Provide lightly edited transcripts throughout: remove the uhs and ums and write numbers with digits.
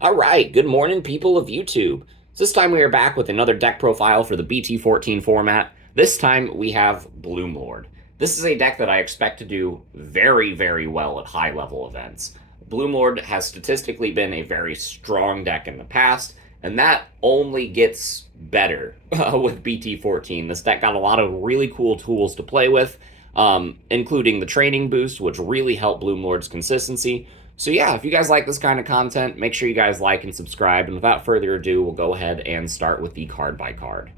All right, good morning, people of YouTube. This time we are back with another deck profile for the BT14 format. This time we have Bloomlord. This is a deck that I expect to do very, very well at high level events. Bloomlord has statistically been a very strong deck in the past, and that only gets better with BT14. This deck got a lot of really cool tools to play with, including the training boost, which really helped Bloomlord's consistency. So yeah, if you guys like this kind of content, make sure you guys like and subscribe. And without further ado, we'll go ahead and start with the card by card.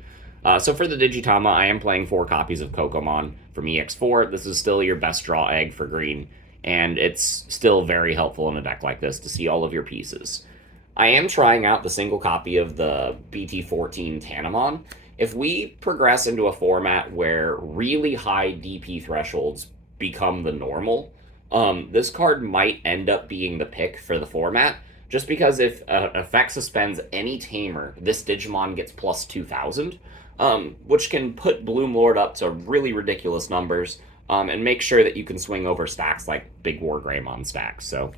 So for the Digitama, I am playing 4 copies of Kokomon from EX4. This is still your best draw egg for green, and it's still very helpful in a deck like this to see all of your pieces. I am trying out the single copy of the BT14 Tanamon. If we progress into a format where really high DP thresholds become the normal, this card might end up being the pick for the format, just because if effect suspends any tamer, this Digimon gets plus 2,000, which can put Bloomlord up to really ridiculous numbers, and make sure that you can swing over stacks like Big War Greymon stacks. So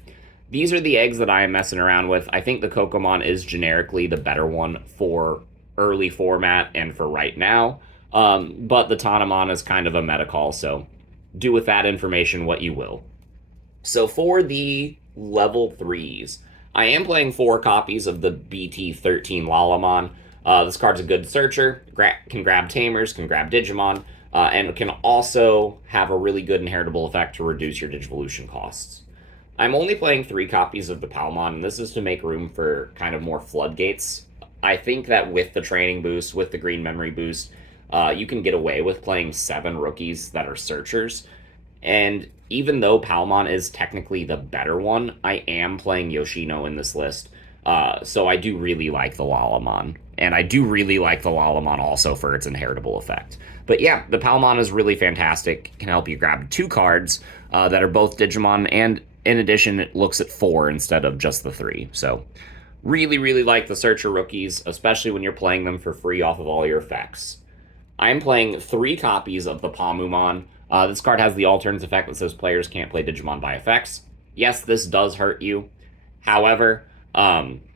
these are the eggs that I am messing around with. I think the Kokomon is generically the better one for early format and for right now, but the Tanamon is kind of a meta call, so do with that information what you will. So for the level 3s, I am playing 4 copies of the BT13 Lalamon. This card's a good searcher, can grab Tamers, can grab Digimon, and can also have a really good inheritable effect to reduce your Digivolution costs. I'm only playing 3 copies of the Palmon, and this is to make room for kind of more floodgates. I think that with the training boost, with the green memory boost, you can get away with playing 7 rookies that are searchers. And even though Palmon is technically the better one, I am playing Yoshino in this list. So I do really like the Lalamon. And I do really like the Lalamon also for its inheritable effect. But yeah, the Palmon is really fantastic. It can help you grab 2 cards that are both Digimon, and in addition, it looks at 4 instead of just the 3. So really, really like the Searcher rookies, especially when you're playing them for free off of all your effects. I'm playing 3 copies of the Palmumon. This card has the alternates effect that says players can't play Digimon by effects. Yes, this does hurt you. However,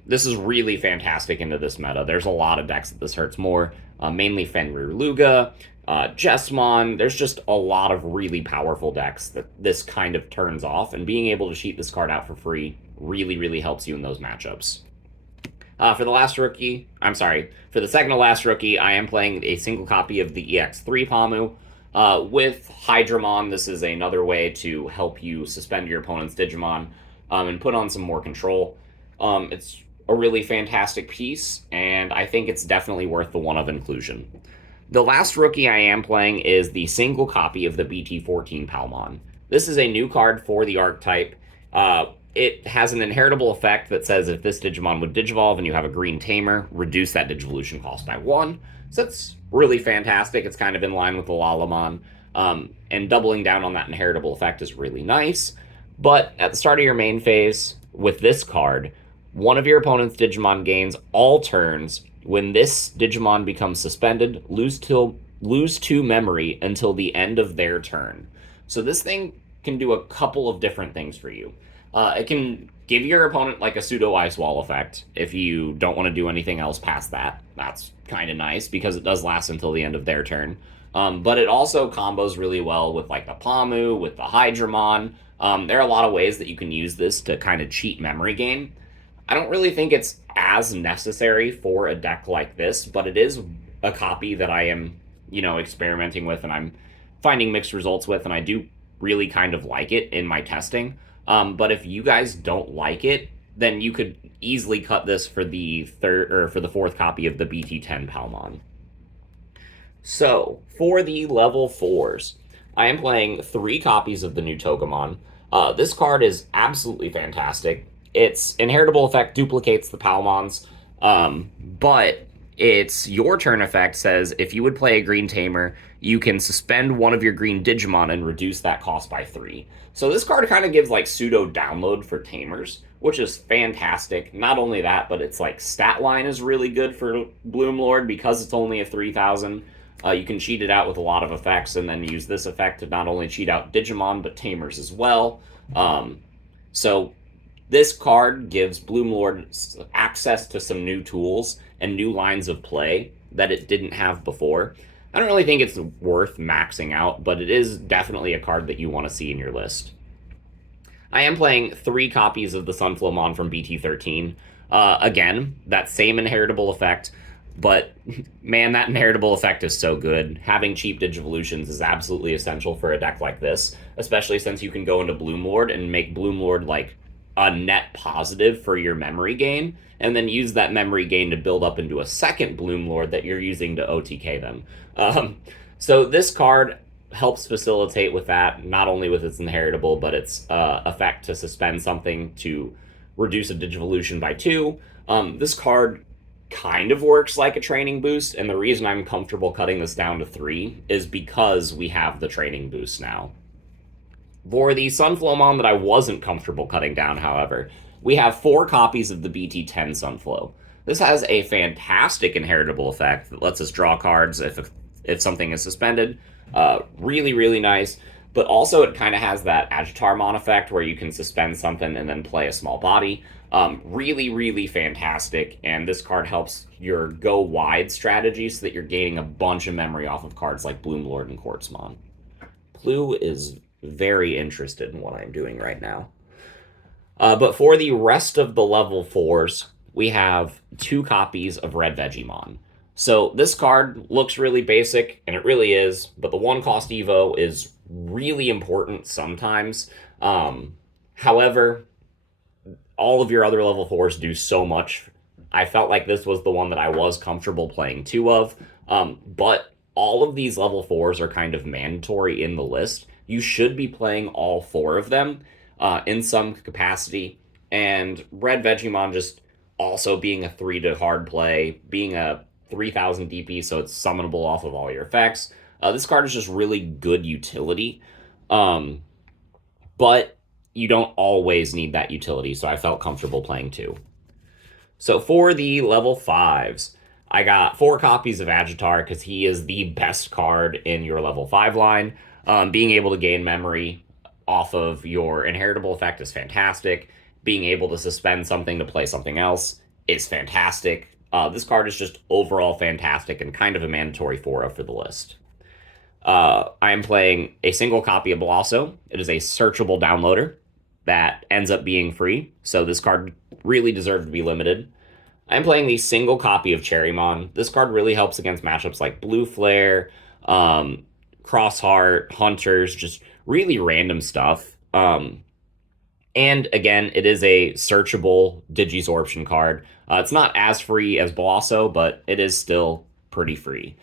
this is really fantastic into this meta. There's a lot of decks that this hurts more, mainly Fenrir Luga, Jessmon. There's just a lot of really powerful decks that this kind of turns off, and being able to cheat this card out for free really, really helps you in those matchups. For the last rookie, for the second to last rookie, I am playing a single copy of the EX3 Pamu. With Hydramon, this is another way to help you suspend your opponent's Digimon and put on some more control. It's a really fantastic piece, and I think it's definitely worth the 1 of inclusion. The last rookie I am playing is the single copy of the BT14 Palmon. This is a new card for the archetype. It has an inheritable effect that says if this Digimon would Digivolve and you have a green tamer, reduce that Digivolution cost by 1. So that's really fantastic. It's kind of in line with the Lalamon. And doubling down on that inheritable effect is really nice. But at the start of your main phase, with this card, one of your opponent's Digimon gains all turns. When this Digimon becomes suspended, lose 2 memory until the end of their turn. So this thing can do a couple of different things for you. It can give your opponent like a pseudo ice wall effect if you don't want to do anything else past that. That's kind of nice because it does last until the end of their turn. But it also combos really well with like the Pamu, with the Hydramon. There are a lot of ways that you can use this to kind of cheat memory gain. I don't really think it's as necessary for a deck like this, but it is a copy that I am, experimenting with, and I'm finding mixed results with, and I do really kind of like it in my testing. But if you guys don't like it, then you could easily cut this for the 4th copy of the BT10 Palmon. So for the level 4s, I am playing 3 copies of the new Togemon. This card is absolutely fantastic. Its inheritable effect duplicates the Palmons, but its your turn effect says if you would play a green tamer, you can suspend one of your green Digimon and reduce that cost by 3. So this card kind of gives like pseudo download for tamers, which is fantastic. Not only that, but its like stat line is really good for Bloomlord because it's only a 3,000. You can cheat it out with a lot of effects and then use this effect to not only cheat out Digimon but tamers as well. So This card gives Bloomlord access to some new tools and new lines of play that it didn't have before. I don't really think it's worth maxing out, but it is definitely a card that you want to see in your list. I am playing 3 copies of the Sunflowmon from BT13. Again, that same inheritable effect, but man, that inheritable effect is so good. Having cheap Digivolutions is absolutely essential for a deck like this, especially since you can go into Bloomlord and make Bloomlord like a net positive for your memory gain, and then use that memory gain to build up into a second Bloomlord that you're using to OTK them. So this card helps facilitate with that, not only with its inheritable, but its effect to suspend something to reduce a Digivolution by 2. This card kind of works like a training boost, and the reason I'm comfortable cutting this down to 3 is because we have the training boost now. For the Sunflowmon that I wasn't comfortable cutting down, however, we have 4 copies of the BT10 Sunflow. This has a fantastic inheritable effect that lets us draw cards if something is suspended. Really, really nice. But also it kind of has that Agitarmon effect where you can suspend something and then play a small body. Really, really fantastic. And this card helps your go wide strategy so that you're gaining a bunch of memory off of cards like Bloomlord and Quartzmon. Blue is very interested in what I'm doing right now. But for the rest of the level 4s, we have 2 copies of Red Vegemon. So this card looks really basic, and it really is, but the 1-cost Evo is really important sometimes. However, all of your other level 4s do so much. I felt like this was the one that I was comfortable playing 2 of, but all of these level 4s are kind of mandatory in the list. You should be playing all 4 of them in some capacity, and Red Vegemon just also being a 3 to hard play, being a 3000 DP, so it's summonable off of all your effects. This card is just really good utility, but you don't always need that utility, so I felt comfortable playing 2. So for the level 5s, I got 4 copies of Agitar because he is the best card in your level 5 line. Being able to gain memory off of your inheritable effect is fantastic. Being able to suspend something to play something else is fantastic. This card is just overall fantastic and kind of a mandatory 4 for the list. I am playing a single copy of Blasso. It is a searchable downloader that ends up being free, so this card really deserved to be limited. I'm playing the single copy of Cherrymon. This card really helps against matchups like Blue Flare, Crossheart, Hunters, just really random stuff. And again, it is a searchable Digisorption card. It's not as free as Blasso, but it is still pretty free.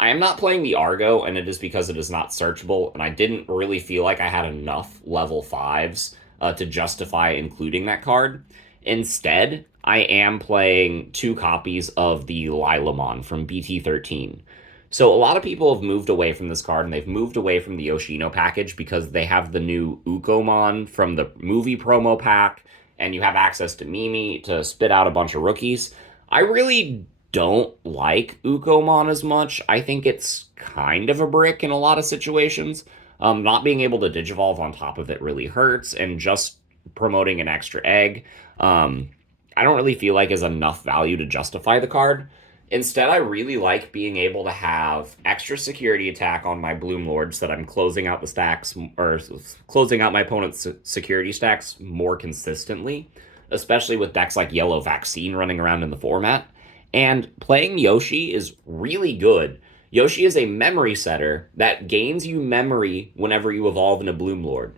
I am not playing the Argo, and it is because it is not searchable, and I didn't really feel like I had enough level 5s to justify including that card. Instead, I am playing 2 copies of the Lilamon from BT13. So a lot of people have moved away from this card, and they've moved away from the Yoshino package because they have the new Ukomon from the movie promo pack, and you have access to Mimi to spit out a bunch of rookies. I really don't like Ukomon as much. I think it's kind of a brick in a lot of situations. Not being able to Digivolve on top of it really hurts, and just promoting an extra egg, I don't really feel like is enough value to justify the card. Instead, I really like being able to have extra security attack on my Bloomlords so that I'm closing out the stacks, or closing out my opponent's security stacks more consistently, especially with decks like Yellow Vaccine running around in the format. And playing Yoshi is really good. Yoshi is a memory setter that gains you memory whenever you evolve into Bloomlord,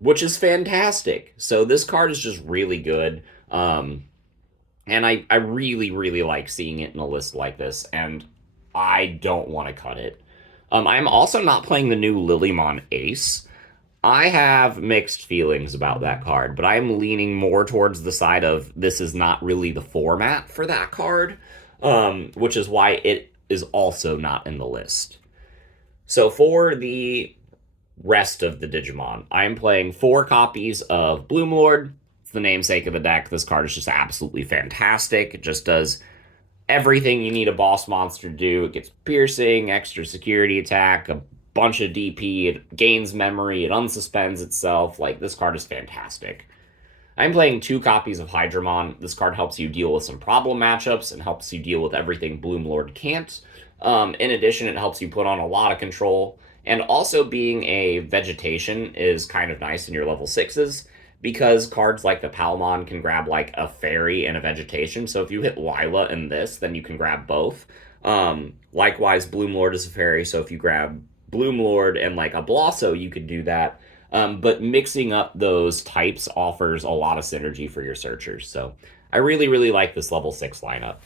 which is fantastic. So this card is just really good. And I really, really like seeing it in a list like this, and I don't want to cut it. I'm also not playing the new Lilymon Ace. I have mixed feelings about that card, but I'm leaning more towards the side of this is not really the format for that card, which is why it is also not in the list. So for the rest of the Digimon, I'm playing 4 copies of Bloomlord. It's the namesake of the deck. This card is just absolutely fantastic. It just does everything you need a boss monster to do. It gets piercing, extra security attack, a bunch of DP, it gains memory, it unsuspends itself. Like, this card is fantastic. I'm playing 2 copies of Hydramon. This card helps you deal with some problem matchups and helps you deal with everything Bloomlord can't. In addition, it helps you put on a lot of control. And also, being a vegetation is kind of nice in your level 6s because cards like the Palmon can grab like a fairy and a vegetation. So if you hit Lila in this, then you can grab both. Likewise, Bloomlord is a fairy, so if you grab Bloomlord and like a Blosso, you could do that. But mixing up those types offers a lot of synergy for your searchers. So I really, really like this level 6 lineup.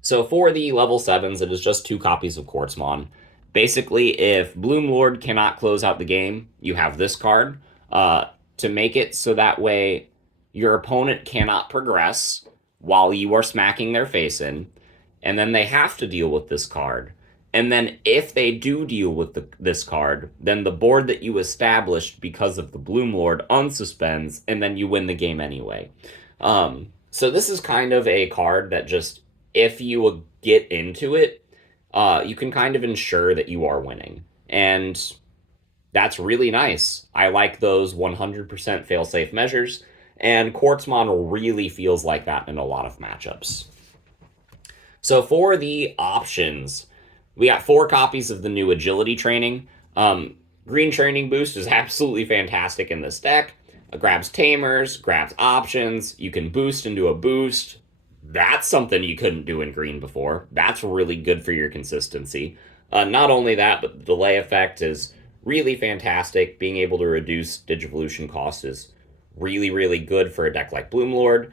So for the level 7s, it is just 2 copies of Quartzmon. Basically, if Bloomlord cannot close out the game, you have this card to make it so that way your opponent cannot progress while you are smacking their face in, and then they have to deal with this card. And then if they do deal with this card, then the board that you established because of the Bloomlord unsuspends, and then you win the game anyway. So this is kind of a card that just, if you get into it, you can kind of ensure that you are winning. And that's really nice. I like those 100% failsafe measures, and Quartzmon really feels like that in a lot of matchups. So for the options, we got 4 copies of the new agility training. Green training boost is absolutely fantastic in this deck. It grabs tamers, grabs options. You can boost into a boost. That's something you couldn't do in green before. That's really good for your consistency. Not only that, but the delay effect is really fantastic. Being able to reduce Digivolution cost is really, really good for a deck like Bloomlord.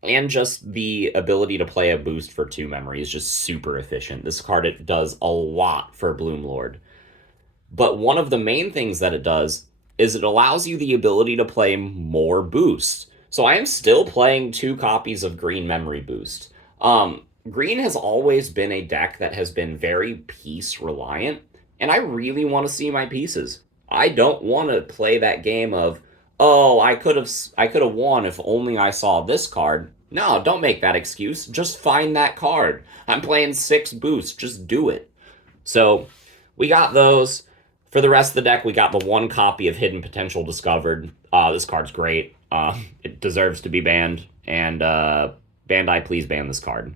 And just the ability to play a boost for 2 memory is just super efficient. This card, it does a lot for Bloomlord. But one of the main things that it does is it allows you the ability to play more boosts. So I am still playing 2 copies of Green Memory Boost. Green has always been a deck that has been very piece reliant, and I really want to see my pieces. I don't want to play that game of, oh, I could have won if only I saw this card. No, don't make that excuse. Just find that card. I'm playing 6 boosts. Just do it. So we got those. For the rest of the deck, we got the 1 copy of Hidden Potential Discovered. This card's great. It deserves to be banned. And Bandai, please ban this card.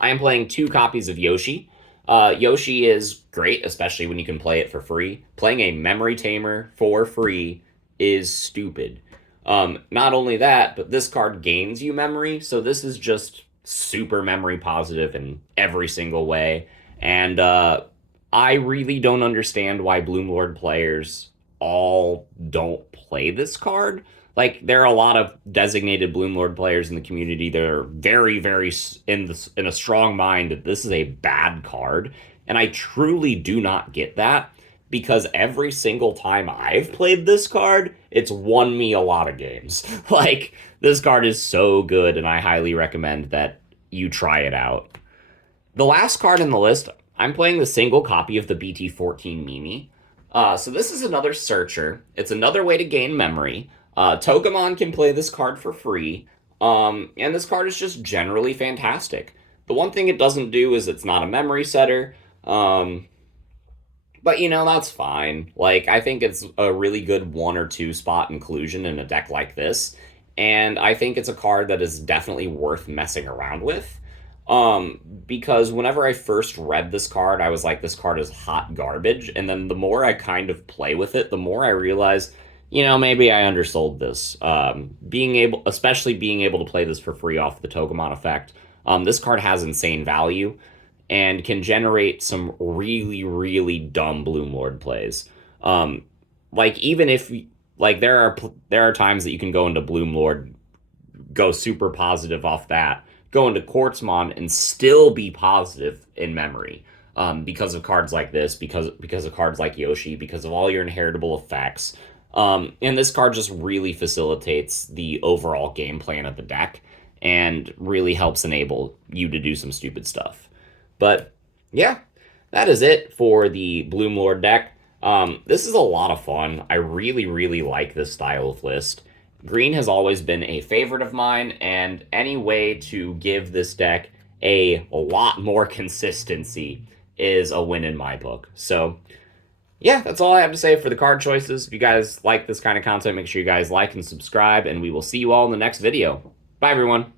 I am playing 2 copies of Yoshi. Yoshi is great, especially when you can play it for free. Playing a Memory Tamer for free is stupid. Not only that, but this card gains you memory, so this is just super memory positive in every single way. And I really don't understand why Bloomlord players all don't play this card. Like, there are a lot of designated Bloomlord players in the community that are very, very in a strong mind that this is a bad card, and I truly do not get that, because every single time I've played this card, it's won me a lot of games. Like, this card is so good, and I highly recommend that you try it out. The last card in the list, I'm playing the single copy of the BT14 Mimi. So this is another searcher. It's another way to gain memory. Togemon can play this card for free, and this card is just generally fantastic. The one thing it doesn't do is it's not a memory setter, but that's fine. Like, I think it's a really good 1 or 2 spot inclusion in a deck like this, and I think it's a card that is definitely worth messing around with. Because whenever I first read this card, I was like, this card is hot garbage, and then the more I kind of play with it, the more I realize, maybe I undersold this. Especially being able to play this for free off the Togemon effect. This card has insane value and can generate some really, really dumb Bloomlord plays. Even if there are times that you can go into Bloomlord, go super positive off that, go into Quartzmon and still be positive in memory. Because of cards like this, because of cards like Yoshi, because of all your inheritable effects. And this card just really facilitates the overall game plan of the deck and really helps enable you to do some stupid stuff. But yeah, that is it for the Bloomlord deck. This is a lot of fun. I really, really like this style of list. Green has always been a favorite of mine, and any way to give this deck a lot more consistency is a win in my book. So Yeah, that's all I have to say for the card choices. If you guys like this kind of content, make sure you guys like and subscribe, and we will see you all in the next video. Bye, everyone.